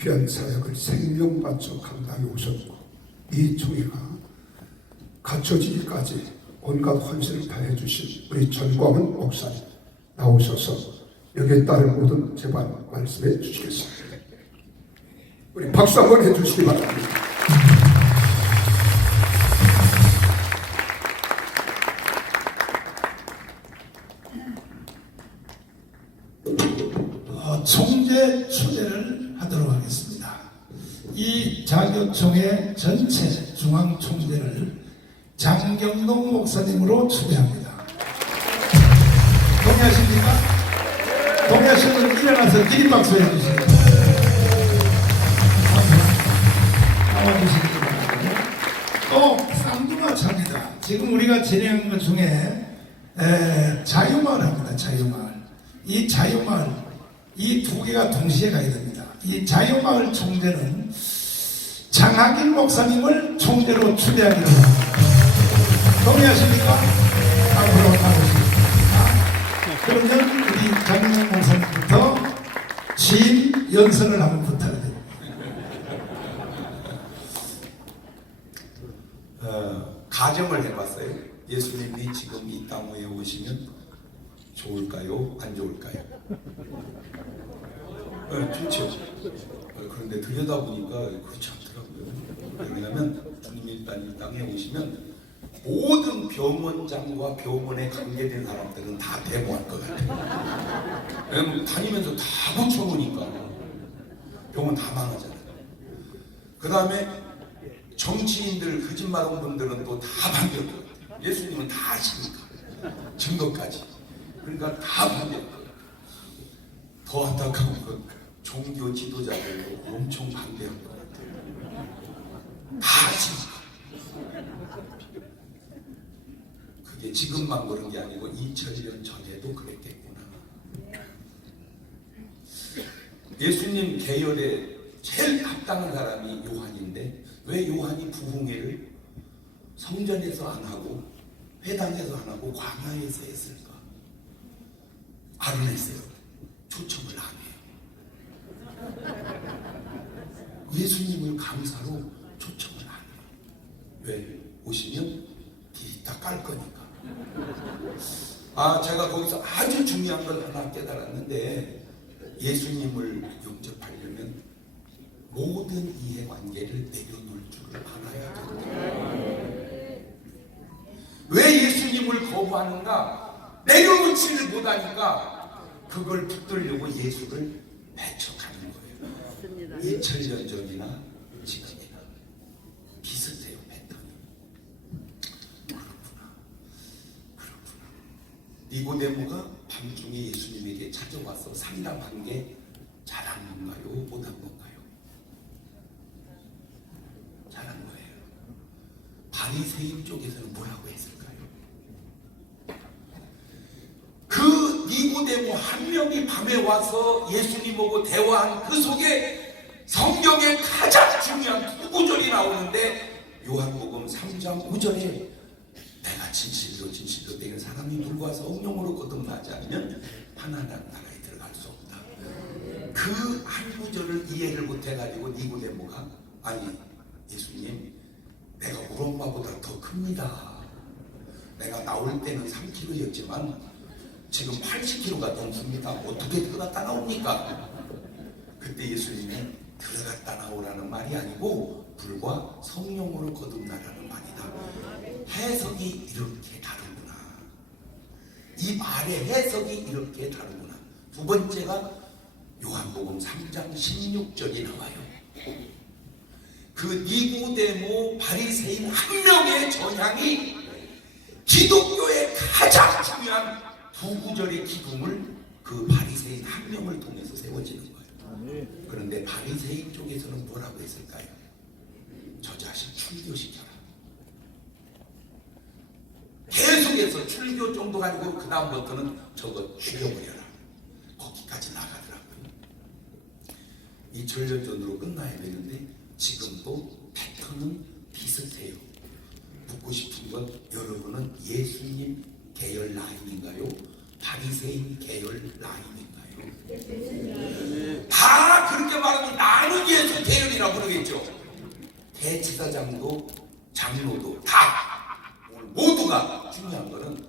귀한 사역을 생명 바쳐 감당해 오셨고, 이 총회가 갖춰지기까지 온갖 헌신을 다해 주신 우리 전광훈 목사님 나오셔서 여기에 따른 모든 제발 말씀해 주시겠습니다. 우리 박수 한번 해주시기 바랍니다. 총재 초대를 하도록 하겠습니다. 이 자교총회 전체 중앙총재를 장경동 목사님으로 초대합니다. 동의하십니까? 동의하시면 일어나서 기립박수 해주시기 바랍니다. 나와주시기 바랍니다. 또 쌍둥아차입니다. 지금 우리가 진행한 것 중에 자유마을 합니다. 자유마을. 이 자유마을 이 두 개가 동시에 가야 됩니다. 이 자유마을 총재는 장학일 목사님을 총재로 추대하기로 합니다. 동의하십니까? 앞으로 나오십니다. 그러면 우리 장학일 목사님부터 취임 연설을 한번 부탁드립니다. 가정을 해봤어요. 예수님이 지금 이 땅에 오시면 좋을까요? 안 좋을까요? 좋죠. 그런데 들여다보니까 그렇지 않더라고요. 왜냐하면 주님이 일단 이 땅에 오시면 모든 병원장과 병원에 관계된 사람들은 다 데모할 것 같아요. 왜냐면 다니면서 다 붙여보니까 병원 다 망하잖아요. 그 다음에 정치인들, 거짓말한 분들은 또 다 반대할 것 같아요. 예수님은 다 아시니까. 증거까지. 그러니까 다 반대할 것 같아요. 더 안타까운 건 종교 지도자들도 엄청 반대할 것 같아요. 다 아시니까. 그게 지금만 그런 게 아니고 2000년 전에도 그랬겠구나. 예수님 계열에 제일 합당한 사람이 요한인데 왜 요한이 부흥회를 성전에서 안 하고 회당에서 안 하고 광야에서 했을까? 안 했어요. 초청을 안 해요. 예수님을 강사로 초청을 안 해요. 왜? 오시면 길이 다 깔 거니까. 제가 거기서 아주 중요한 걸 하나 깨달았는데 예수님을 영접하려면 모든 이해관계를 내려놓을 줄을 알아야 된다. 왜 예수님을 거부하는가? 내려놓지를 못하니까 그걸 붙들려고 예수를 배척하는 거예요. 2000년 전이나 지금이나 비슷해요. 패턴이. 그렇구나. 니고데모가 밤중에 예수님에게 찾아와서 상담한 게 잘한 건가요? 못한 건가요? 잘한 거예요. 바리새인 쪽에서는 뭐라고 했을까요? 그 니고데모 한 명이 밤에 와서 예수님하고 대화한 그 속에 성경에 가장 중요한 두 구절이 나오는데 요한복음 3장 5절에 내가 진실로 되는 사람이 물과 와서 성령으로 거듭나지 않으면 하나님 나라에 들어갈 수 없다. 그 한 구절을 이해를 못해가지고 니고데모가 아니 예수님 내가 우리 엄마보다 더 큽니다. 내가 나올 때는 3kg였지만 지금 80kg가 넘습니다. 어떻게 들어갔다 나옵니까? 그때 예수님이 들어갔다 나오라는 말이 아니고 불과 성령으로 거듭나라는 말이다. 해석이 이렇게 다르구나. 이 말의 해석이 이렇게 다르구나. 두 번째가 요한복음 3장 16절이 나와요. 그 니고데모 바리새인 한 명의 전향이 기독교의 가장 중요한 두 구절의 기둥을 그 바리새인 한 명을 통해서 세워지는 거예요. 그런데 바리새인 쪽에서는 뭐라고 했을까요? 저 자식 출교시켜라. 계속해서 출교 정도 가지고 그 다음부터는 저거 죽여버려라. 거기까지 나가더라고요. 2000년 전으로 끝나야 되는데 지금도 패턴은 비슷해요. 묻고 싶은 건 여러분은 예수님 계열 라인인가요? 바리새인 계열 라인인가요? 다 그렇게 말하면 나는 대지사장도 장로도 다 오늘 모두가 중요한 거는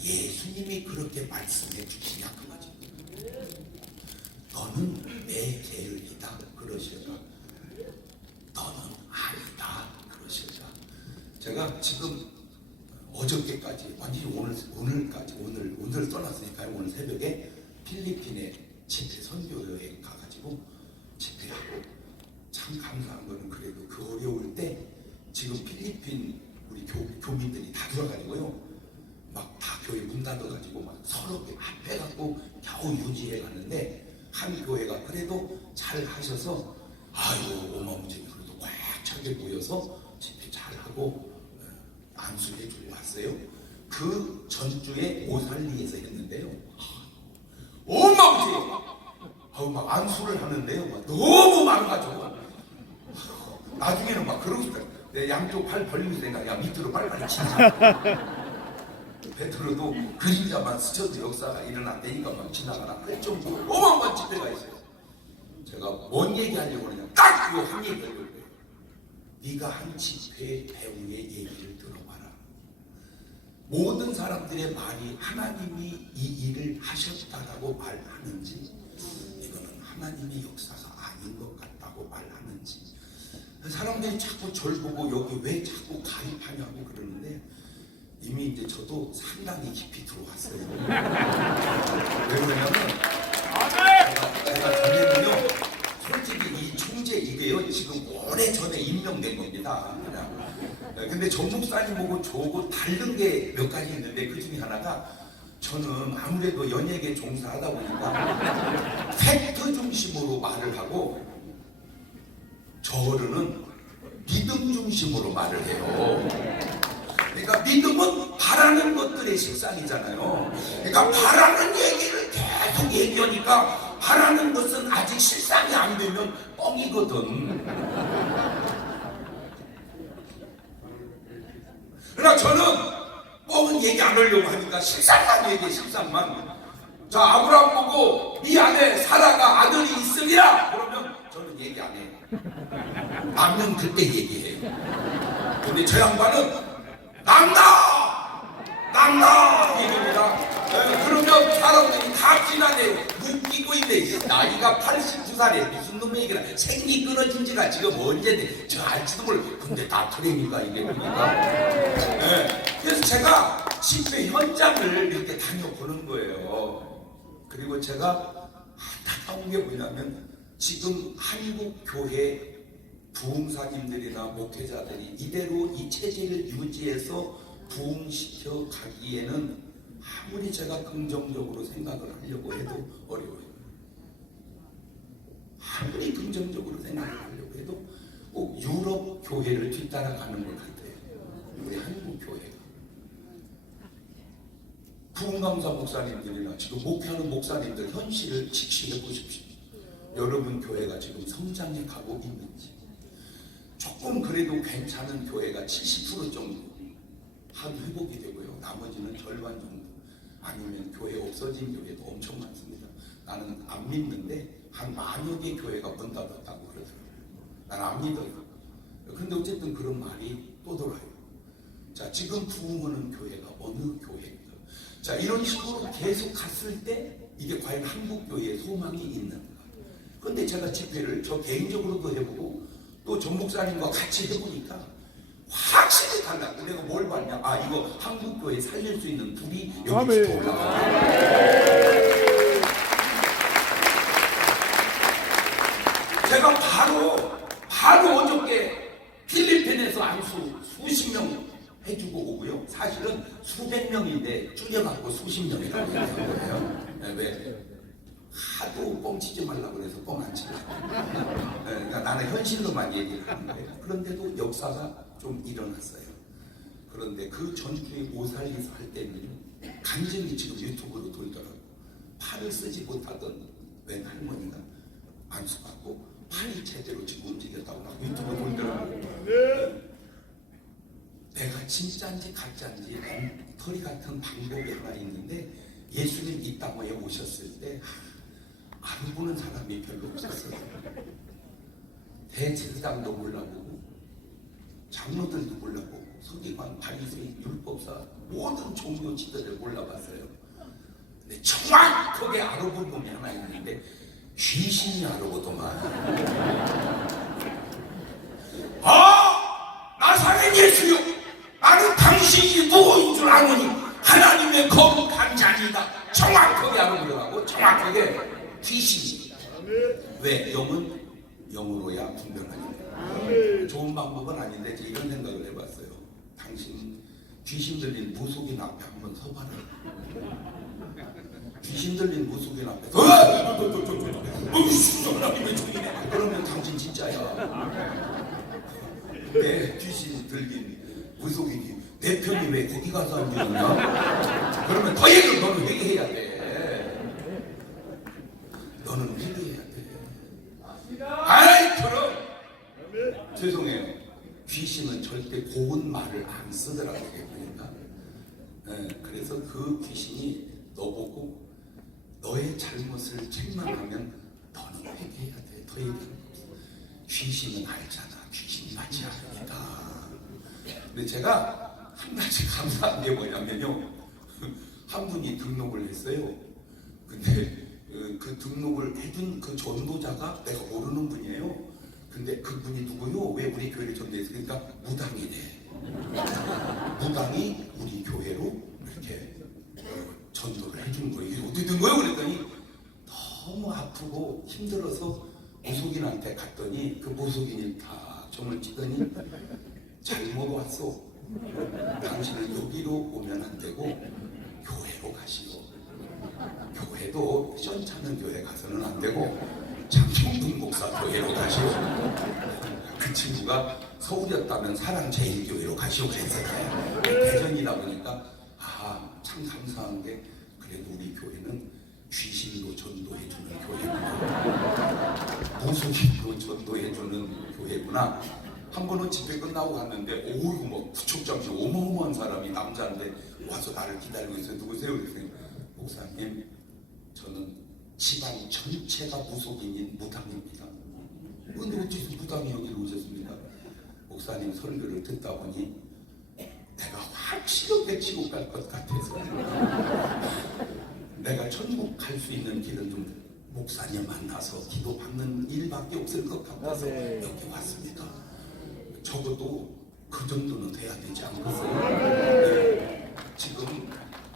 예수님이 그렇게 말씀해 주시냐 그 말이죠. 너는 내 계열이다 그러실까? 너는 아니다 그러실까? 제가 지금 어저께까지 완전히 오늘까지 오늘 떠났으니까요. 오늘 새벽에 필리핀에 집회 선교 여행 가가지고 집회하고 참 감사한 거는 그래도 그 어려울 때 지금 필리핀 우리 교민들이 다 들어가지고요. 막 다 교회 문 닫아가지고 막 서로 합해갖고 겨우 유지해 가는데 한 교회가 그래도 잘 하셔서 아유 어마무지게 그래도 꽉 차게 모여서 집회 잘하고 안수해 주고 왔어요. 그 전주에 오살리에서 했는데요. 어마무지게 막 안수를 하는데요. 막 너무 많아가지고 나중에는 막 그러고 싶다. 내 양쪽 팔 벌리면서 내가 야 밑으로 빨리빨리 치자. 베트로도 그림자만 스쳐도 역사가 일어났다니까 막 지나가라 할 정도로 어마어마한 집회가 있어요. 제가 뭔 얘기하려고 그러냐 딱 이거 한 얘기 하려고 해요. 네가 한 집회 배우의 얘기를 들어봐라. 모든 사람들의 말이 하나님이 이 일을 하셨다라고 말하는지 이거는 하나님의 역사가 아닌 것 같다고 말하는지 사람들이 자꾸 절 보고 여기 왜 자꾸 가입하냐고 그러는데 이미 이제 저도 상당히 깊이 들어왔어요. 왜 그러냐면 제가 전에는요 솔직히 이 총재 이게요 지금 오래전에 임명된 겁니다. 그냥. 근데 전 목사님 보고 저하고 다른 게 몇 가지 있는데 그 중에 하나가 저는 아무래도 연예계 종사하다 보니까 팩트 중심으로 말을 하고 저 어른은 믿음 중심으로 말을 해요. 그러니까 믿음은 바라는 것들의 실상이잖아요. 그러니까 바라는 얘기를 계속 얘기하니까 바라는 것은 아직 실상이 안 되면 뻥이거든. 그러나 저는 뻥은 얘기 안 하려고 하니까 실상만 얘기해 실상만. 자 아브라함 보고 네 안에 사라가 아들이 있으리라 그러면 저는 얘기 안 해요. 남는 그때 얘기해요. 근데 저 양반은 남다 이겁니다. 그러면 사람들이 다 지나네 웃기고 있네. 나이가 89살에 무슨 놈의 얘기라 생리 끊어진 지가 지금 언제인데 저 알지도 몰라. 근데 다 트레이닝가 이게 뭡니까? 네. 그래서 제가 집회 현장을 이렇게 다녀보는 거예요. 그리고 제가 안타까운 게 뭐냐면 지금 한국 교회 부흥사님들이나 목회자들이 이대로 이 체제를 유지해서 부흥시켜 가기에는 아무리 제가 긍정적으로 생각을 하려고 해도 어려워요. 아무리 긍정적으로 생각을 하려고 해도 꼭 유럽 교회를 뒤따라가는 것 같아요. 우리 한국 교회가. 부흥감사 목사님들이나 지금 목회하는 목사님들 현실을 직시해 보십시오. 여러분 교회가 지금 성장해 가고 있는지. 조금 그래도 괜찮은 교회가 70% 정도 한 회복이 되고요. 나머지는 절반 정도. 아니면 교회 없어진 교회도 엄청 많습니다. 나는 안 믿는데 한 10,000여 개 교회가 문 닫았다고 그러더라고요. 난 안 믿어요. 그런데 어쨌든 그런 말이 또 돌아요. 자, 지금 부흥하는 교회가 어느 교회입니까? 자, 이런 식으로 계속 갔을 때 이게 과연 한국 교회에 소망이 있는가? 그런데 제가 집회를 저 개인적으로도 해보고 또 전 목사님과 같이 해보니까 확실히 달라요. 내가 뭘 봤냐? 아 이거 한국교회 살릴 수 있는 불이 여기 또 올라가요. 제가 바로 어저께 필리핀에서 안수 수십 명 해주고 오고요. 사실은 수백 명인데 줄여갖고 수십 명이라고 얘기한 거예요. 네, 왜? 하도 뻥치지 말라고 그래서 뻥 안 치려고. 그러니까 나는 현실로만 얘기를 하는 거예요. 그런데도 역사가 좀 일어났어요. 그런데 그 전주에 오살리에서 할 때는 간증이 지금 유튜브로 돌더라고요. 팔을 쓰지 못하던 웬 할머니가 안수받고 팔이 제대로 지금 움직였다고 막 유튜브 돌더라고요. 내가 진짜인지 가짜인지 엉터리 같은 방법이 하나 있는데 예수님 이 땅에 오셨을 때 알아보는 사람이 별로 없었어요. 대제사장도 몰라보고 장로들도 몰랐고 서기관, 바리새인, 율법사 모든 종교지들을 몰라봤어요. 근데 정확하게 알아본 놈이 하나 있는데 귀신이 알아보더만. 나사렛 예수여, 나는 당신이 누구인 줄 아노니 하나님의 거룩한 자니다. 정확하게 알아보더라고. 정확하게. 귀신이. 왜? 영은 영으로야 분별하니까. 좋은 방법은 아닌데 제가 이런 생각을 해봤어요. 당신 귀신 들린 무속인 앞에 한번 서봐라. 귀신 들린 무속인 앞에 하나님의 종이네. 그러면 당신 진짜야. 내 귀신 들린 무속인이 내 편이 왜 거기 가서 앉으느냐? 그러면 더 얘기를 너는 회개해야 돼. 너는 회개해야 돼. 아이 그럼 죄송해요. 귀신은 절대 고운 말을 안 쓰더라고요. 그러니까 그래서 그 귀신이 너보고 너의 잘못을 책망하면 너는 회개해야 돼. 더 얘기하는 거. 귀신은 알잖아. 귀신이 맞지 않으니까. 근데 제가 한 가지 감사한 게 뭐냐면요. 한 분이 등록을 했어요. 근데 그 등록을 해준 그 전도자가 내가 모르는 분이에요. 근데 그분이 누구요? 왜 우리 교회를 전도했으니까 무당이네. 무당이 우리 교회로 이렇게 전도를 해준 거예요. 이게 어떻게 된 거예요? 그랬더니 너무 아프고 힘들어서 무속인한테 갔더니 그 무속인이 다 점을 치더니 잘못 왔어. 당신은 여기로 오면 안 되고 교회로 가시오. 교회도 시원찮은 교회 가서는 안 되고 장충동 목사 교회로 가시오. 그 친구가 서울이었다면 사랑제일교회로 가시오 그랬어요. 대전이다 보니까 참 감사한 게 그래도 우리 교회는 귀신도 전도해주는 교회구나. 무속인도 전도해주는 교회구나. 한 번은 집회 끝나고 갔는데 이거 뭐 구축장식 어마어마한 사람이 남자인데 와서 나를 기다리고 있어요. 누구세요? 그랬더니 목사님 저는 집안 전체가 무속인인 무당입니다. 근데 어째서 무당이 여기로 오셨습니까? 목사님 설교를 듣다 보니 내가 확실하게 지옥 갈 것 같아서 내가 천국 갈 수 있는 길은 좀 목사님 만나서 기도 받는 일밖에 없을 것 같아서 여기 왔습니다. 적어도 그 정도는 돼야 되지 않겠어요? 지금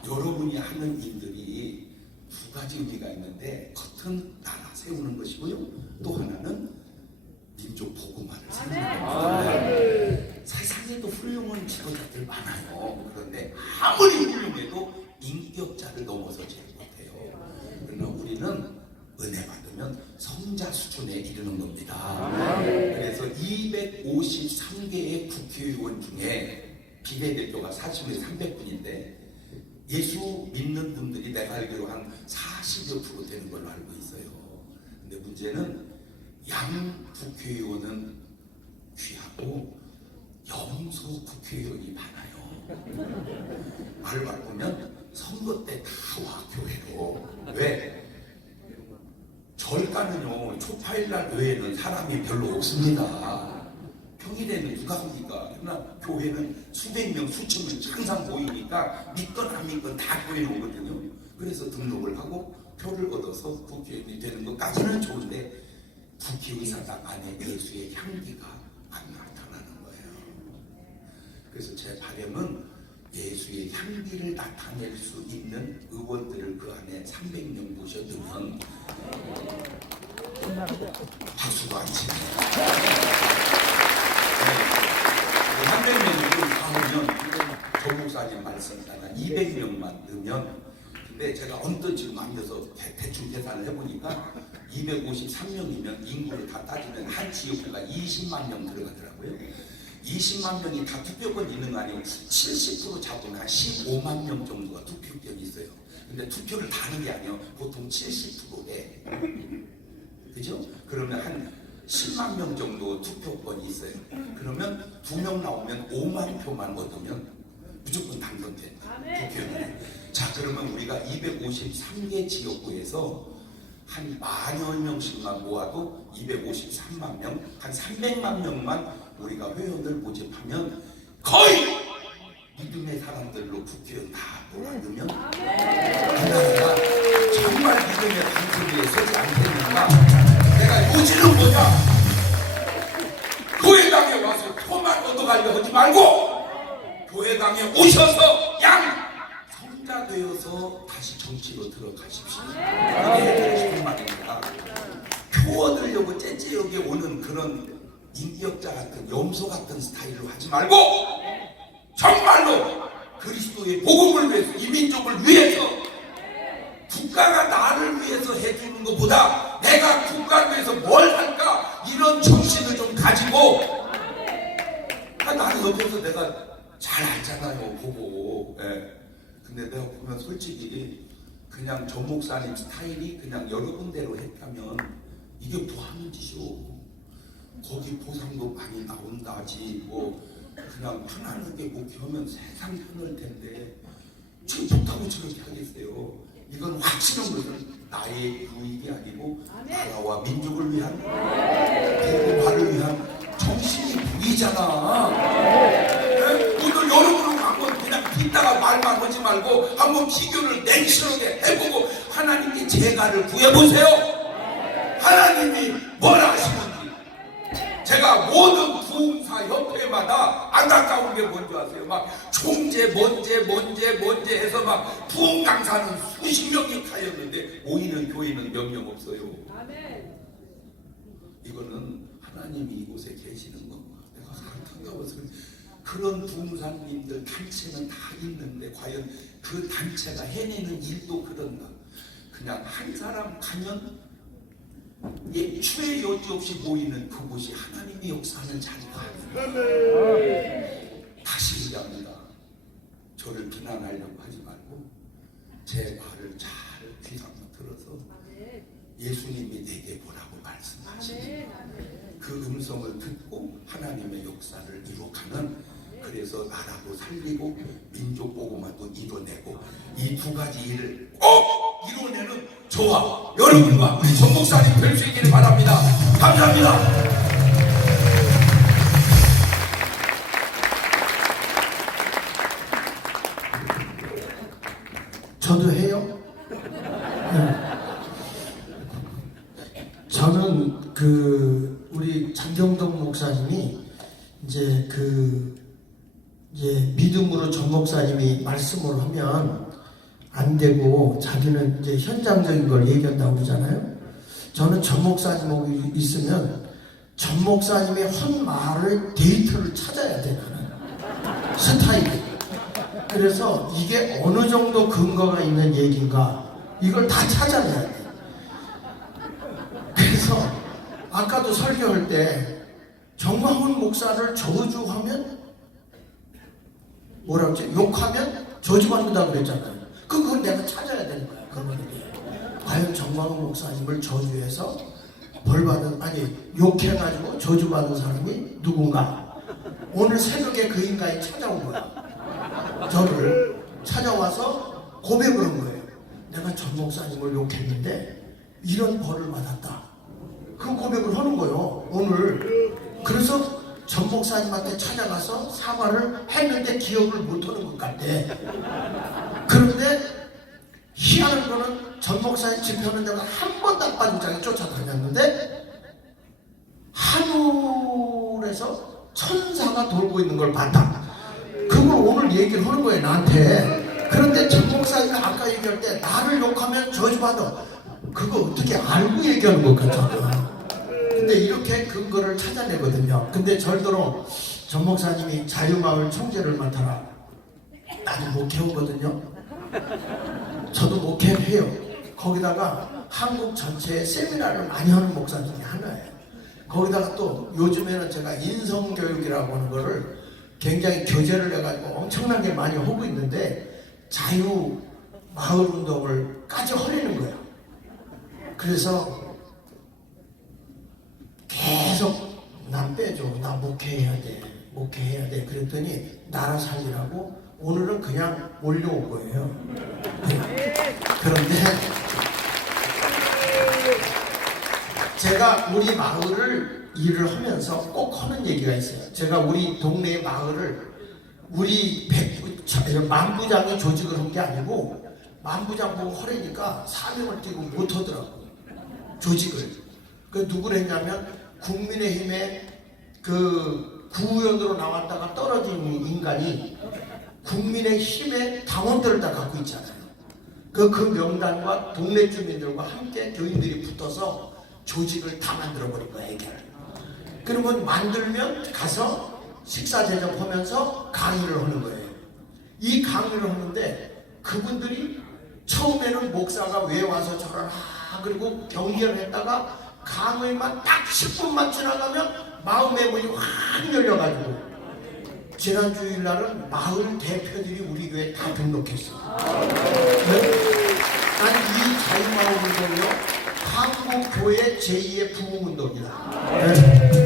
여러분이 하는 일들이 두 가지 의미가 있는데 겉은 나라 세우는 것이고요. 또 하나는 민족 복음화를 세우는 겁니다. 세상에도 훌륭한 지도자들 많아요. 그런데 아무리 훌륭해도 인격자를 넘어서지 못해요. 그러나 우리는 은혜 받으면 성자 수준에 이르는 겁니다. 그래서 253개의 국회의원 중에 비례대표가 40에 300분인데 예수 믿는 분들이 내가 알기로 한 40여 프로 되는 걸로 알고 있어요. 근데 문제는 양 국회의원은 귀하고 영소 국회의원이 많아요. 말 바꾸면 선거 때 다 와 교회로. 왜? 절가는요 초파일날 외에는 사람이 별로 없습니다. 평일에는 누가 합니까? 그러나 교회는 수백 명 수천 명 항상 모이니까 믿건 안 믿건 다 교회에 오거든요. 그래서 등록을 하고 표를 얻어서 국회의원이 되는 것까지는 좋은데 국회의사당 안에 예수의 향기가 안 나타나는 거예요. 그래서 제 바람은 예수의 향기를 나타낼 수 있는 의원들을 그 안에 300명 모셔두면 박수도 안 치네요. 300명을 다 오면 조 목사님 말씀이잖아. 200명만 넣으면 근데 제가 언뜻 지금 앉아서 대충 계산을 해보니까 253명이면 인구를 다 따지면 한 지역구가 20만 명 들어가더라고요. 20만 명이 다 투표권 있는 거 아니고 70% 잡으면 한 15만 명 정도가 투표권이 있어요. 근데 투표를 다 하는 게 아니에요. 보통 70%에 그죠? 그러면 한 10만 명 정도 투표권이 있어요. 그러면 2명 나오면 5만 표만 얻으면 무조건 당선된다. 국회의원. 자, 그러면 우리가 253개 지역구에서 한 10,000여 명씩만 모아도 253만 명, 한 300만 명만 우리가 회원을 모집하면 거의 믿음의 사람들로 국회의원 다 몰아넣으면 우리나라가 정말 믿음의 단체 위에 서지 않겠는가. 내가 요지는 뭐냐, 교회당에 와서 표만 얻어가려 하지 말고 교회당에 오셔서 양 성자 되어서 다시 정치로 들어가십시오. 이게 해주고 싶은 말입니다. 표 얻으려고 째째하게 오는 그런 인기역자 같은 염소 같은 스타일로 하지 말고 정말로 그리스도의 복음을 위해서, 이 민족을 위해서, 국가가 나를 위해서 해주는 것보다 내가 국가를 위해서 뭘 할까, 이런 정신을 좀 가지고, 나는 옆에서 내가 잘 알잖아요, 보고. 예. 근데 내가 보면 솔직히 그냥 전 목사님 스타일이 그냥 여러 군데로 했다면 이게 뭐 하는 짓이오. 거기 보상도 많이 나온다지, 뭐 그냥 편안하게 목회하면 세상 편할 텐데 지금 좋다고 저렇게 하겠어요. 이건 확실한 것은 나의 유익이 아니고 나라와 민족을 위한, 대국화를 위한 정신이 보이잖아. 네? 오늘 여러분은 한번 그냥 듣다가 말만 하지 말고 한번 비교를 냉철하게 해보고 하나님께 제가를 구해보세요. 하나님이 뭘 하시는지. 제가 모든 부흥사 협회마다 안타까운 게 뭔지 아세요? 막 총재 뭔제 해서 막 부흥 강사는 수십 명이 가였는데 모이는 교회는 몇 명 없어요. 이거는 하나님이 이곳에 계시는 겁니다. 내가 안타까워서 그런 부흥사님들 단체는 다 있는데 과연 그 단체가 해내는 일도 그런가? 그냥 한 사람 가면 추의 여지 없이 모이는 그곳이 하나님의 역사하는 자리가 아닙니다. 다시 얘기합니다. 저를 비난하려고 하지 말고 제 말을 잘 귀담아 들어서 예수님이 내게 뭐라고 말씀하시니 그 음성을 듣고 하나님의 역사를 이룩하는, 그래서 나라도 살리고 민족 복음화도 이뤄내고 이 두 가지 일을 꼭 이뤄내는 저와 여러분과 우리 전 목사님 될 수 있기를 바랍니다. 감사합니다. 저도 해요? 네. 저는 우리 장경동 목사님이 이제 믿음으로 전 목사님이 말씀을 하면 안 되고 자기는 이제 현장적인 걸 얘기한다고 그러잖아요. 저는 전 목사님하고 있으면 전 목사님의 한 말을 데이터를 찾아야 돼, 나는. 스타일이. 그래서 이게 어느 정도 근거가 있는 얘기인가, 이걸 다 찾아내야 돼. 그래서 아까도 설교할 때 정광훈 목사를 저주하면 뭐라고 했지? 욕하면 저주받는다고 그랬잖아요. 그건 내가 찾아야 되는 거야. 그러면 과연 정광훈 목사님을 저주해서 벌받은, 아니 욕해가지고 저주받은 사람이 누군가. 오늘 새벽에 그 인간이 찾아온 거야. 저를 찾아와서 고백을 한 거예요. 내가 전 목사님을 욕했는데 이런 벌을 받았다. 그 고백을 하는 거예요, 오늘. 그래서 전 목사님한테 찾아가서 사과를 했는데 기억을 못하는 것 같대. 그런데 희한한 거는 전 목사님 집회하는 데가 한 번도 안 빠지고 쫓아다녔는데 하늘에서 천사가 돌고 있는 걸 봤다. 그걸 오늘 얘기를 하는 거예요, 나한테. 그런데 전 목사님이 아까 얘기할 때 나를 욕하면 저주받아. 그거 어떻게 알고 얘기하는 것 같잖아. 근데 이렇게 근거를 찾아내거든요. 근데 절대로 전 목사님이 자유마을 총재를 맡아라. 나도 목회오거든요. 저도 목회해요. 거기다가 한국 전체에 세미나를 많이 하는 목사 중에 하나예요. 거기다가 또 요즘에는 제가 인성교육이라고 하는 거를 굉장히 교재를 해가지고 엄청나게 많이 하고 있는데 자유마을 운동을까지 허리는 거예요. 그래서 계속 난 빼줘, 나 목회해야 돼 그랬더니 나라 살리라고 오늘은 그냥 몰려온 거예요. 그런데 제가 우리 마을을 일을 하면서 꼭 하는 얘기가 있어요. 제가 우리 동네 마을을 우리 만부장이 조직을 한 게 아니고 만부장 보고 허래니까 사명을 띄고 못하더라고요. 조직을. 그 누구를 했냐면 국민의힘의 그 구의원으로 나왔다가 떨어진 인간이 국민의힘의 당원들을 다 갖고 있잖아요. 그 명단과 동네 주민들과 함께 교인들이 붙어서 조직을 다 만들어버린 거야, 이게. 그러면 만들면 가서 식사 대접하면서 강의를 하는 거예요. 이 강의를 하는데 그분들이 처음에는 목사가 왜 와서 저러나 그리고 경계를 했다가 강의만 딱 10분만 지나가면 마음의 문이 확 열려가지고 지난 주일날은 마을 대표들이 우리 교회에 다 등록했어요. 난 이 자유마을운동이요 한국교회 제2의 부흥운동이다.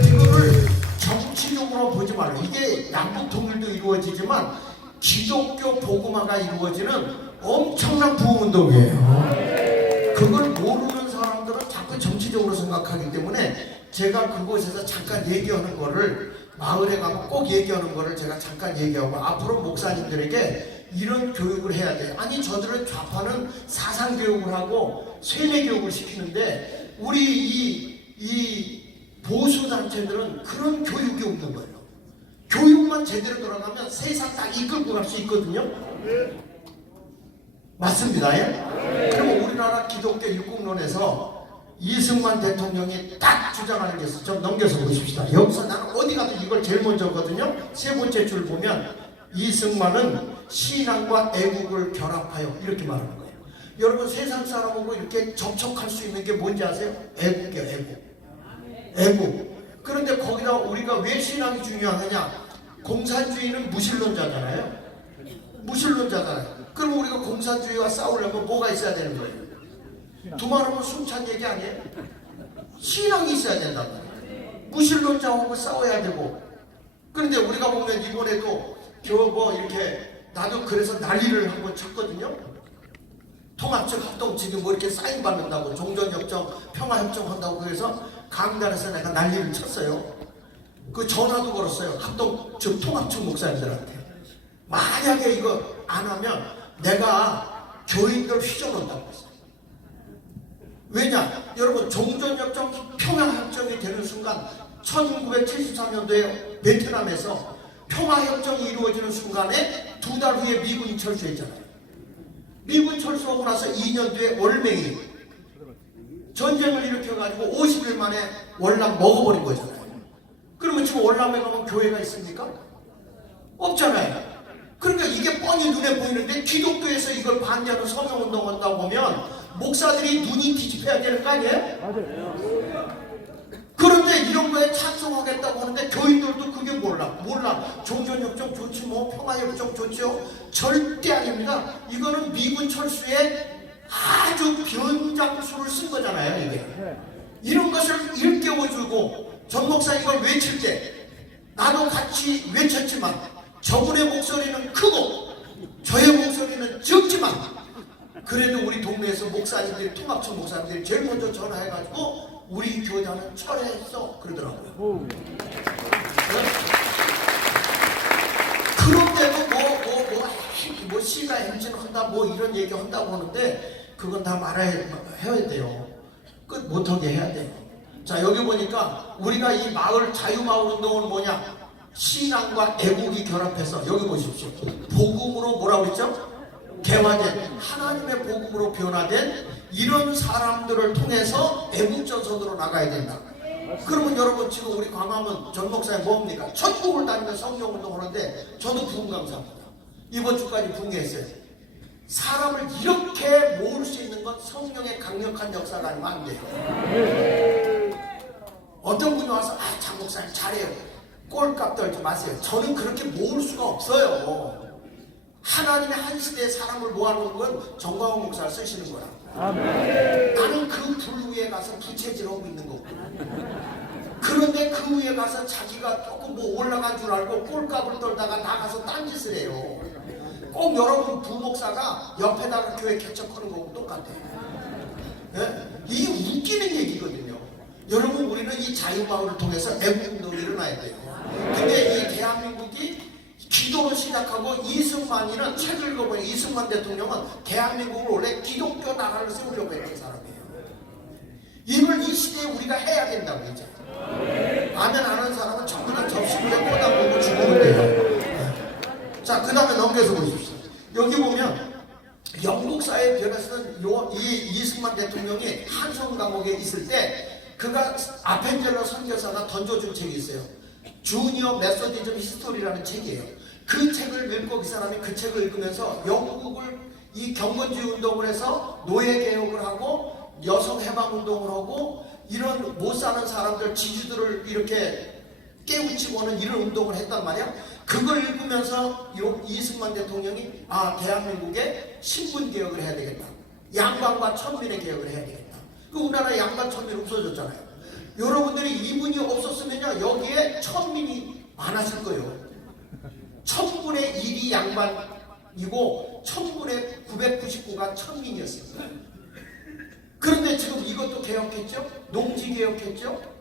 이거를 정치적으로 보지 말라. 이게 남북통일도 이루어지지만 기독교 복음화가 이루어지는 엄청난 부흥운동이에요. 그걸 모르는 사람들은 자꾸 정치적으로 생각하기 때문에 제가 그곳에서 잠깐 얘기하는 거를 마을에 가면 꼭 얘기하는 거를 제가 잠깐 얘기하고 앞으로 목사님들에게 이런 교육을 해야 돼요. 아니 저들은 좌파는 사상 교육을 하고 세뇌 교육을 시키는데 우리 이 보수 단체들은 그런 교육이 없는 거예요. 교육만 제대로 돌아가면 세상 다 이끌고 갈 수 있거든요. 맞습니다. 예? 그리고 우리나라 기독교 일국론에서 이승만 대통령이 딱 주장하는 게 있어요. 좀 넘겨서 보십시다. 여기서 나는 어디 가도 이걸 제일 먼저 거든요. 세 번째 줄 보면 이승만은 신앙과 애국을 결합하여 이렇게 말하는 거예요. 여러분 세상 사람하고 이렇게 접촉할 수 있는 게 뭔지 아세요? 애국이요, 애국. 애국. 그런데 거기다 우리가 왜 신앙이 중요하느냐? 공산주의는 무신론자잖아요. 무신론자잖아요. 그럼 우리가 공산주의와 싸우려면 뭐가 있어야 되는 거예요? 두말하면 숨찬 얘기 아니에요? 신앙이 있어야 된다고. 무신론자하고 싸워야 되고. 그런데 우리가 보면 이번에도 뭐 이렇게 나도 그래서 난리를 한번 쳤거든요. 통합적 합동 지금 뭐 이렇게 사인 받는다고 종전협정 평화협정 한다고 그래서 강단에서 내가 난리를 쳤어요. 그 전화도 걸었어요. 합동 즉 통합측 목사님들한테 만약에 이거 안 하면 내가 교인들 휘저어놓는다고 했어요. 왜냐? 여러분 종전협정 평화협정이 되는 순간 1973년도에 베트남에서 평화협정이 이루어지는 순간에 2달 후에 미군이 철수했잖아요. 미군 철수하고 나서 2년 뒤에 월맹이 전쟁을 일으켜가지고 50일 만에 월남 먹어버린 거잖아요. 그러면 지금 월남에 가면 교회가 있습니까? 없잖아요. 그러니까 이게 뻔히 눈에 보이는데 기독교에서 이걸 반대하는 서명운동 한다고 보면 목사들이 눈이 뒤집혀야 되는 거 아니에요? 맞아요. 그런데 이런 거에 찬성하겠다고 하는데 교인들도 그게 몰라. 종전협정 좋지 뭐 평화협정 좋죠. 절대 아닙니다. 이거는 미군 철수에 아주 변장수를 쓴 거잖아요. 이게. 이런 것을 일깨워주고 전 목사 이걸 외칠 때 나도 같이 외쳤지만 저분의 목소리는 크고 저의 목소리는 적지만 그래도 우리 동네에서 목사님들이 통합청 목사님들이 제일 먼저 전화해가지고 우리 교단은 철회했어 그러더라고요. 그런데도 뭐 시가 행진한다 뭐 이런 얘기 한다고 하는데 그건 다 말해야 돼요. 끝 못하게 해야 돼요. 자 여기 보니까 우리가 이 마을 자유마을 운동은 뭐냐? 신앙과 애국이 결합해서 여기 보십시오. 복음으로 뭐라고 했죠? 개화된 하나님의 복음으로 변화된 이런 사람들을 통해서 애국전선으로 나가야 된다. 그러면 여러분 지금 우리 광화문 전 목사님 뭡니까? 천국을 다니면서 성경운동 하는데 저도 부흥감사합니다. 이번 주까지 부흥했어요. 사람을 이렇게 모을 수 있는 건 성령의 강력한 역사가 아니면 안 돼요. 어떤 분이 와서 장 목사님 잘해요. 꼴값 떨지 마세요. 저는 그렇게 모을 수가 없어요. 하나님의 한 시대에 사람을 모아놓은 건 정광훈 목사를 쓰시는 거라. 아멘. 나는 그 불 위에 가서 부채질하고 있는 거고. 그런데 그 위에 가서 자기가 조금 뭐 올라간 줄 알고 꼴값을 떨다가 나가서 딴짓을 해요. 꼭 여러분 부목사가 옆에다가 교회 개척하는 거고 똑같아요. 네? 이게 웃기는 얘기거든요. 여러분 우리는 이 자유마을을 통해서 애국운동이 일어나야 돼요. 근데 이 대한민국이 기도로 시작하고 이승만이는 책을 읽어보니 이승만 대통령은 대한민국을 원래 기독교 나라를 세우려고 했던 사람이에요. 이걸 이 시대에 우리가 해야 된다고 했죠. 아멘 안 하는 사람은 전부 다 접시물에 꽂아 보고 죽으면 돼요. 자, 그 다음에 넘겨서 보십시오. 여기 보면 영국 사회 변에서는 이 이승만 대통령이 한성 감옥에 있을 때 그가 아펜젤러 선교사가 던져준 책이 있어요. 주니어 메소디즘 히스토리라는 책이에요. 그 책을 읽고 그 사람이 그 책을 읽으면서 영국을 이 경건주의 운동을 해서 노예 개혁을 하고 여성 해방 운동을 하고 이런 못 사는 사람들 지주들을 이렇게 깨우치고는 이런 운동을 했단 말이야. 그걸 읽으면서 이승만 대통령이 대한민국에 신분 개혁을 해야 되겠다. 양반과 천민의 개혁을 해야 되겠다. 그 우리나라 양반 천민 없어졌잖아요. 여러분들이 이분이 없었으면요 여기에 천민이 많았을 거예요. 1000분의 1이 양반이고 1000분의 999가 천민이었습니다. 그런데 지금 이것도 개혁했죠. 농지 개혁했죠.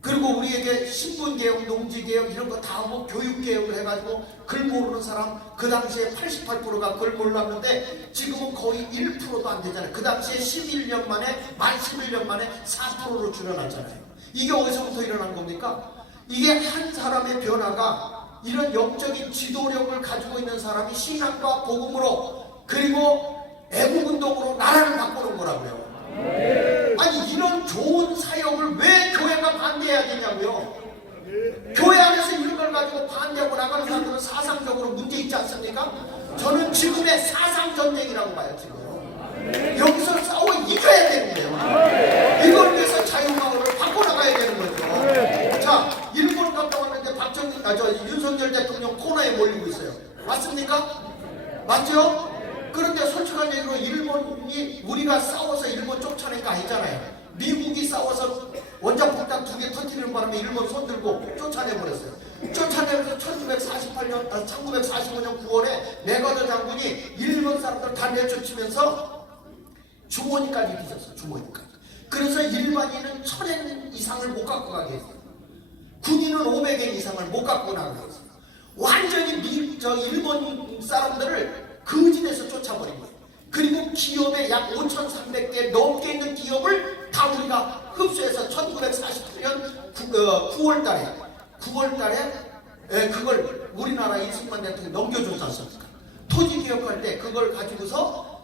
그리고 우리에게 신분개혁, 농지개혁 이런 거 다 하고 교육개혁을 해가지고 글 모르는 사람 그 당시에 88%가 글 몰랐는데 지금은 거의 1%도 안 되잖아요. 그 당시에 11년 만에 만 11년 만에 4%로 줄여놨잖아요. 이게 어디서부터 일어난 겁니까? 이게 한 사람의 변화가 이런 영적인 지도력을 가지고 있는 사람이 신앙과 복음으로 그리고 애국운동으로 나라를 바꾸는 거라고요. 아니 이런 좋은 사역을 왜 교회가 반대해야 되냐고요. 교회 안에서 이런 걸 가지고 반대하고 나가는 사람들은 사상적으로 문제 있지 않습니까? 저는 지금의 사상전쟁이라고 봐요. 지금 여기서 싸워 이겨야 되는 거예요. 이걸 위해서 자유마을을 바꿔나가야 되는 거죠. 자, 일본 갔다 왔는데 윤석열 대통령 코너에 몰리고 있어요. 맞습니까? 맞죠? 그런데 솔직한 얘기로 일본이 우리가 싸워서 일본 쫓아낸 거 아니잖아요. 미국이 싸워서 원자폭탄 2개 터뜨리는 바람에 일본 손들고 쫓아내버렸어요. 쫓아내면서 1945년 9월에 메가더 장군이 일본 사람들 다 내쫓으면서 주머니까지 뒤졌어요. 주머니까지. 그래서 일반인은 1000엔 이상을 못 갖고 가게 했어요. 군인은 500엔 이상을 못 갖고 나가게 했어요. 완전히 일본 사람들을 거짓에서 쫓아버린 거예요. 그리고 기업에 약 5,300개 넘게 있는 기업을 다 우리가 흡수해서 1948년 9월 달에 그걸 우리나라 이승만 대통령이 넘겨줬지 않습니까? 토지 개혁할 때 그걸 가지고서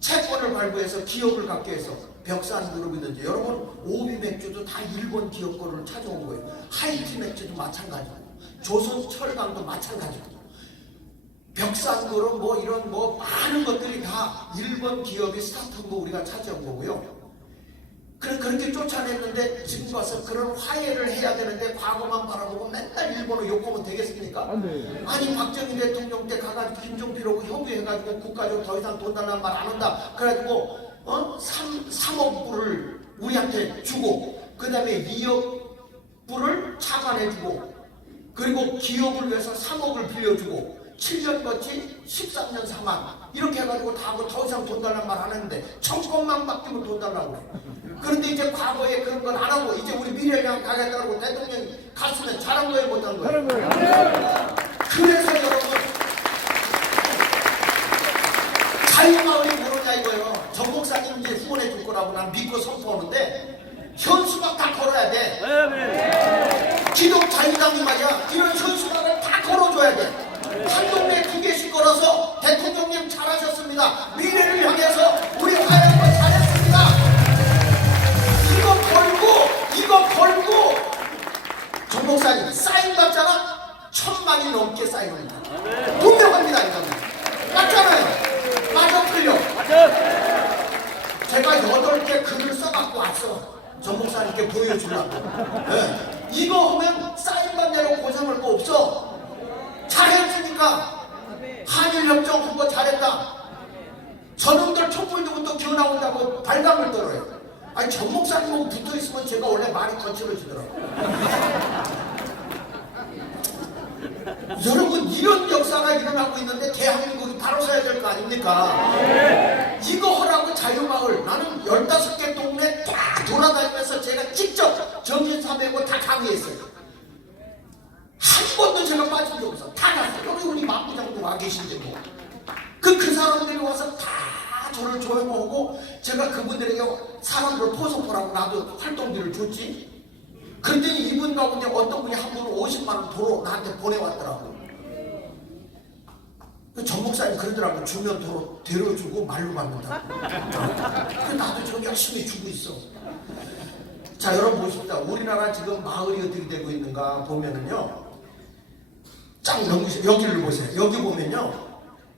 채권을 발부해서 기업을 갖게 해서 벽산 그룹이든지 여러분 오비 맥주도 다 일본 기업 거를 찾아온 거예요. 하이티 맥주도 마찬가지고 조선 철강도 마찬가지고 벽산그룹 이런 많은 것들이 다 일본 기업이 스타트한 거 우리가 차지한 거고요. 그렇게 쫓아냈는데 지금 와서 그런 화해를 해야 되는데 과거만 바라보고 맨날 일본을 욕하면 되겠습니까? 아니 박정희 대통령 때 가가지고 김종필하고 협의해가지고 국가적으로 더 이상 돈 달라는 말 안 한다. 그래가지고 3억 불을 우리한테 주고 그 다음에 2억 불을 차관해주고 그리고 기업을 위해서 3억을 빌려주고 7년 거치 13년 4만 이렇게 해가지고 다 하고 더 이상 돈 달라는 말 안 했는데 정권만 바뀌면 돈 달라고 그래. 그런데 이제 과거에 그런 건 안 하고 이제 우리 미래를 향해 가겠다고 대통령이 갔으면 잘한 거예요 못한 거예요? 그래서 여러분 자유마을이 뭐냐 이거요. 정 목사님 이제 후원해 줄 거라고 난 믿고 선포하는데 현수막 다 걸어야 돼. 기독 자유당이 말이야 이런 현수막을 다 걸어줘야 돼. 한 동네 2개씩 걸어서 대통령님 잘하셨습니다. 미래를 향해서 우리 화해한 거 잘했습니다. 이거 걸고 정 목사님 사인 받잖아. 1000만이 넘게 사인합니다. 분명합니다. 이거는 맞잖아요. 맞아 틀려. 제가 8개 글을 써갖고 왔어. 정 목사님께 보여주려고. 네. 이거 하면 사인 받내로 고생할 거 없어. 잘했으니까 한일협정 한 거 잘했다. 저놈들 촛불도부터 기어 나온다고 발광을 떨어요. 아니 정 목사님하고 붙어있으면 제가 원래 말이 거칠어지더라고요. 여러분 이런 역사가 일어나고 있는데 대한민국이 바로 서야 될 거 아닙니까? 이거 하라고 자유마을 나는 15개 동네 다 돌아다니면서 제가 직접 정신사매고 다 강의했어요. 한 번도 제가 빠진 적 없어. 다 갔어요. 여기 우리 만부장도 와 계신데 뭐. 그 사람들이 와서 다 저를 조용하고 제가 그분들에게 사람들 포섭하라고 나도 활동비를 줬지. 그랬더니 이분 가운데 어떤 분이 한 분은 50만 원 도로 나한테 보내왔더라고. 전 목사님 그러더라고. 주면 도로 데려주고 말로 받는다고. 그 나도 지금 열심히 주고 있어. 자, 여러분 보십시다. 우리나라 지금 마을이 어떻게 되고 있는가 보면은요. 쫙 넘기세요. 여기를 보세요. 여기 보면요.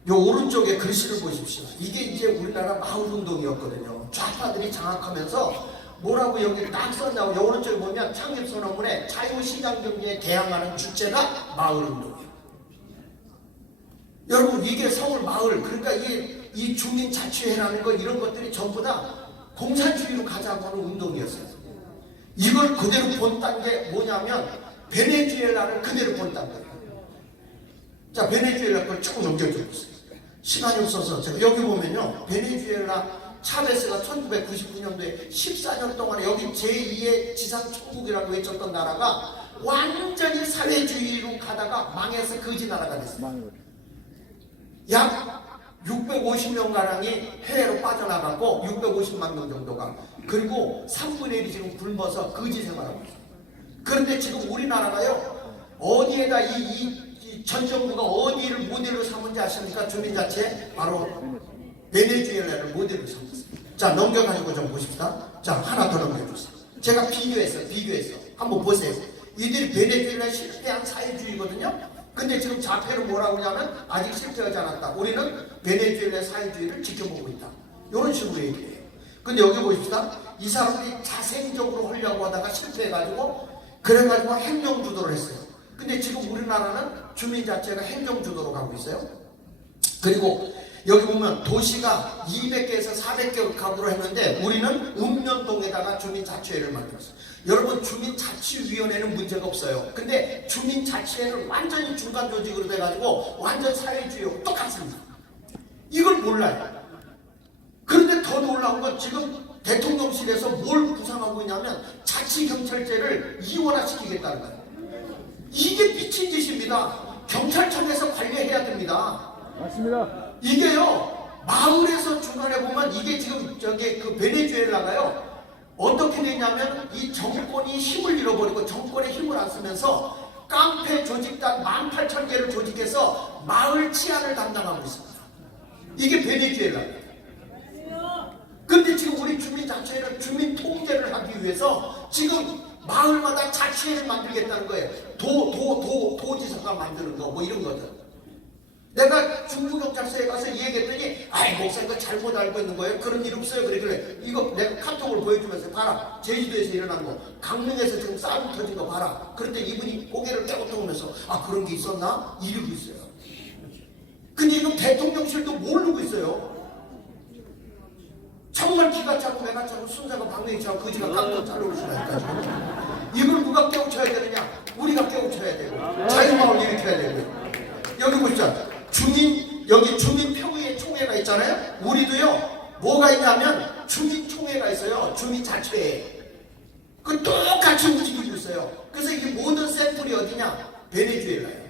요 오른쪽에 글씨를 보십시오. 이게 이제 우리나라 마을 운동이었거든요. 좌파들이 장악하면서 뭐라고 여기 딱 썼냐고. 요 오른쪽에 보면 창립선언문에 자유시장경제에 대항하는 주체가 마을 운동이에요. 여러분 이게 서울 마을 그러니까 이게 이 주민자치회라는 거 이런 것들이 전부 다 공산주의로 가자고 하는 운동이었어요. 이걸 그대로 본딴 게 뭐냐면 베네수엘라를 그대로 본딴 거예요. 자, 베네수엘라 걸 쭉 넘겨주세요. 시간이 없어서 제가 여기 보면요. 베네수엘라 차베스가 1999년도에 14년 동안에 여기 제2의 지상천국이라고 외쳤던 나라가 완전히 사회주의로 가다가 망해서 거지 나라가 됐어요. 약 650명가량이 해외로 빠져나가고 650만 명 정도가 그리고 3분의 1이 지금 굶어서 거지 생활하고 있어요. 그런데 지금 우리나라가요. 어디에다 전 정부가 어디를 모델로 삼은지 아십니까? 주민자치 바로 베네수엘라를 모델로 삼았어요. 자, 넘겨가지고 좀 보십시다. 자, 하나 더 넘겨주세요. 제가 비교했어. 한번 보세요. 이들이 베네수엘라에 실패한 사회주의거든요. 근데 지금 자폐는 뭐라고 하냐면 아직 실패하지 않았다. 우리는 베네수엘라의 사회주의를 지켜보고 있다. 이런 식으로 얘기해요. 근데 여기 보십시다. 이 사람들이 자생적으로 하려고 하다가 실패해가지고 그래가지고 행정주도를 했어요. 근데 지금 우리나라는 주민자체가 행정주도로 가고 있어요. 그리고 여기 보면 도시가 200개에서 400개 가구로 했는데 우리는 읍면동에다가 주민자치회를 만들었어요. 여러분 주민자치위원회는 문제가 없어요. 근데 주민자치회는 완전히 중간 조직으로 돼가지고 완전 사회주의하고 똑같습니다. 이걸 몰라요. 그런데 더 놀라운 건 지금 대통령실에서 뭘 구상하고 있냐면 자치경찰제를 이원화시키겠다는 거예요. 이게 미친 짓입니다. 경찰청에서 관리해야 됩니다. 맞습니다. 이게요 마을에서 중간에 보면 이게 지금 저기 그 베네수엘라가요 어떻게 되냐면 이 정권이 힘을 잃어버리고 정권의 힘을 안 쓰면서 깡패 조직단 18,000개를 조직해서 마을 치안을 담당하고 있습니다. 이게 베네수엘라예요. 그런데 지금 우리 주민자치회를 주민 통제를 하기 위해서 지금 마을마다 자치회를 만들겠다는 거예요. 도지사가 만드는 거 뭐 이런 거죠. 내가 중부경찰서에 가서 얘기했더니 아이 목사님 거 잘못 알고 있는 거예요. 그런 일 없어요. 그래 이거 내가 카톡을 보여주면서 봐라. 제주도에서 일어난 거 강릉에서 지금 싸움 터진 거 봐라. 그런데 이분이 고개를 깨우통하면서 아 그런 게 있었나? 이러고 있어요. 근데 이거 대통령실도 모르고 있어요. 정말 기가 차고 매가 차고 순자가 방맹이 차고 거지가 깜짝 잘려오시라니까. 이걸 누가 깨우쳐야 되느냐? 우리가 깨우쳐야 되고 자유마을 일으켜야 되고. 여기 보시죠. 여기 주민평의회 총회가 있잖아요. 우리도요 뭐가 있냐면 주민총회가 있어요. 주민자치회. 그 똑같이 움직이고 있어요. 그래서 이 모든 샘플이 어디냐? 베네수엘라예요.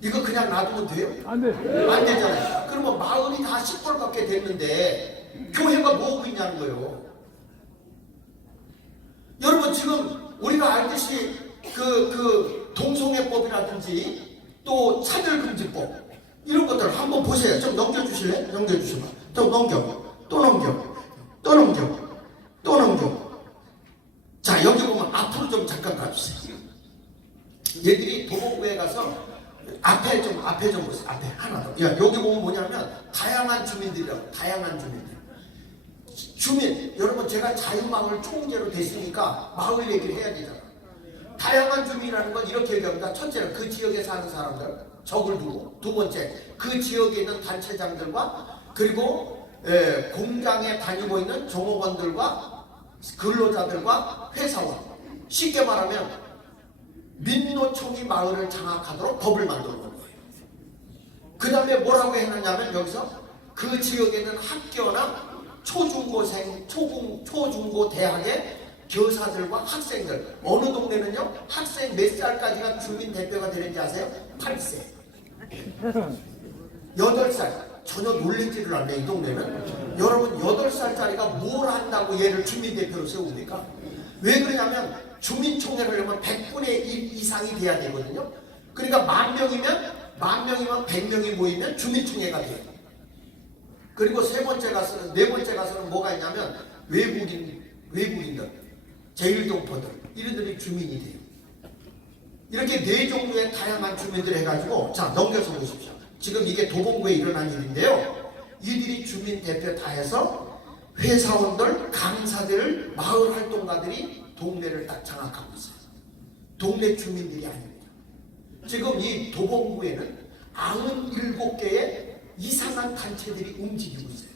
이거 그냥 놔두면 돼요? 안 돼. 안 되잖아요. 그러면 마을이 다 시뻘겋게 됐는데 교회가 뭐하고 있냐는 거예요. 여러분 지금 우리가 알듯이 그 동성애법이라든지 또 차별금지법 이런 것들 한번 보세요. 좀 넘겨주실래? 넘겨주시면 좀 또 넘겨. 자 여기 보면 앞으로 좀 잠깐 가주세요. 얘들이 도봉구에 가서 앞에 좀 보세요. 앞에 하나 더. 야, 여기 보면 뭐냐면 다양한 주민들이라고. 다양한 주민. 여러분 제가 자유마을 총재로 됐으니까 마을 얘기를 해야 되잖아. 다양한 주민이라는 건 이렇게 얘기합니다. 첫째는 그 지역에 사는 사람들 적을 두고, 두 번째 그 지역에 있는 단체장들과 그리고 공장에 다니고 있는 종업원들과 근로자들과 회사원. 쉽게 말하면 민노총이 마을을 장악하도록 법을 만들어 놓은 거예요. 그 다음에 뭐라고 해놨냐면 여기서 그 지역에는 학교나 초중고생, 초중고 대학의 교사들과 학생들, 어느 동네는요 학생 몇 살까지가 주민 대표가 되는지 아세요? 8세 8살. 전혀 놀랬지를 않네 이 동네는. 여러분 8살짜리가 뭘 한다고 얘를 주민대표로 세웁니까? 왜 그러냐면 주민총회를 하면 100분의 1 이상이 돼야 되거든요. 그러니까 10,000명이면 100명이 모이면 주민총회가 돼요. 그리고 네 번째 가서는 뭐가 있냐면 외국인들, 제일동포들 이들이 주민이 돼요. 이렇게 4종류의 다양한 주민들 해가지고 자 넘겨서 보십시오. 지금 이게 도봉구에 일어난 일인데요. 이들이 주민 대표 다 해서 회사원들, 강사들, 마을 활동가들이 동네를 딱 장악하고 있어요. 동네 주민들이 아닙니다. 지금 이 도봉구에는 97개의 이상한 단체들이 움직이고 있어요.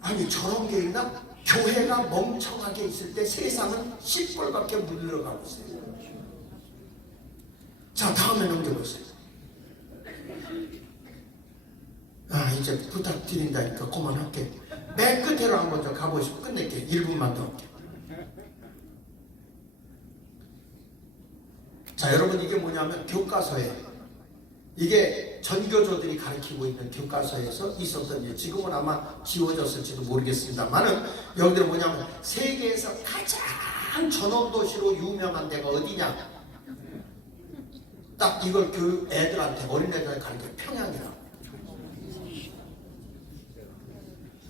아니 저런 게 있나? 교회가 멍청하게 있을 때 세상은 시뻘겋게 물들어가고 있어요. 자 다음에 넘겨보세요. 아 이제 부탁드린다니까 그만할게. 맨 끝으로 한번 더 가보시고 끝낼게. 1분만 더 할게. 자 여러분 이게 뭐냐면 교과서에 이게 전교조들이 가르치고 있는 교과서에서 있었던 일. 지금은 아마 지워졌을지도 모르겠습니다만은 여기들 뭐냐면 세계에서 가장 전원도시로 유명한 데가 어디냐? 딱 이걸 애들한테 어린애들한테 가르쳐. 평양이라.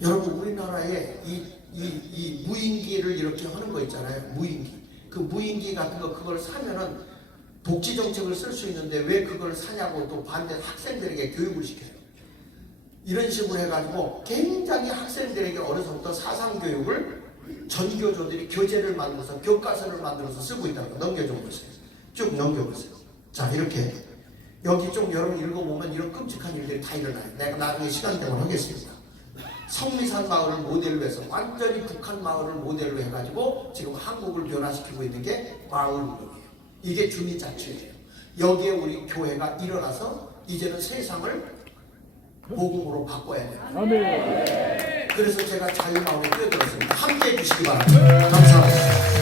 여러분 우리나라에 이 무인기를 이렇게 하는 거 있잖아요. 무인기. 그 무인기 같은 거 그걸 사면은 복지정책을 쓸 수 있는데 왜 그걸 사냐고 또 반대 학생들에게 교육을 시켜요. 이런 식으로 해가지고 굉장히 학생들에게 어려서부터 사상교육을 전교조들이 교재를 만들어서 교과서를 만들어서 쓰고 있다는 거. 넘겨줘 보세요. 쭉 넘겨보세요. 자 이렇게 여기 좀 여러분 읽어보면 이런 끔찍한 일들이 다 일어나요. 내가 나중에 시간 되면 하겠습니다. 성미산 마을을 모델로 해서 완전히 북한 마을을 모델로 해가지고 지금 한국을 변화시키고 있는 게 마을운동이에요. 이게 주민자치예요. 여기에 우리 교회가 일어나서 이제는 세상을 복음으로 바꿔야 돼요. 그래서 제가 자유마을에 뛰어들었습니다. 함께 해주시기 바랍니다. 감사합니다.